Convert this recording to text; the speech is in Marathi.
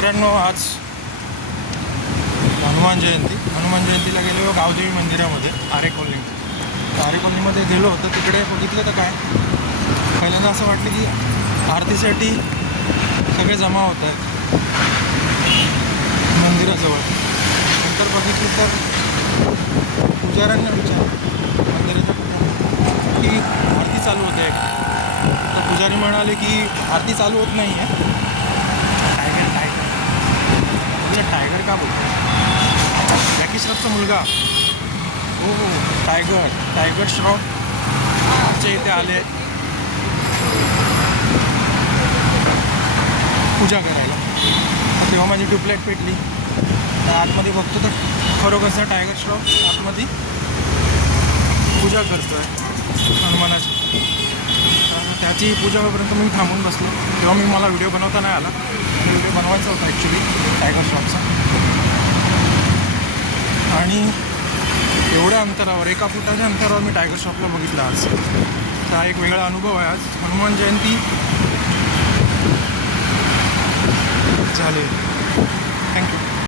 मित्रांनो, आज हनुमान जयंतीला गेलो गावदेवी मंदिरामध्ये आरे कॉलनीमध्ये गेलो होतो. तिकडे बघितलं तर काय, पहिल्यांदा असं वाटलं की आरतीसाठी सगळे जमा होत आहेत मंदिराजवळ. नंतर बघितलं तर पुजाऱ्यांना विचारलं मंदिराच्या की आरती चालू होते. तर पुजारी म्हणाले की आरती चालू होत नाही आहे. टायगर का बोलतो? जॅकी श्रॉफचा मुलगा. हो, टायगर श्रॉफ आमच्या इथे आले पूजा करायला. तेव्हा माझी ट्यूबलाईट पेटली. तर आतमध्ये बघतो तर खरोखरचा टायगर श्रॉफ आतमध्ये पूजा करतो आहे हनुमानाची. त्याची पूजा होईपर्यंत मी थांबून बसलो. तेव्हा मला व्हिडिओ बनवता नाही आला. व्हिडिओ बनवायचा होता ॲक्च्युली टायगर श्रॉफचा. आणि एवढ्या अंतरावर, 1 फुटाच्या अंतरावर मी टायगर श्रॉफला बघितलं आज. तर हा एक वेगळा अनुभव आहे. आज हनुमान जयंती झाली.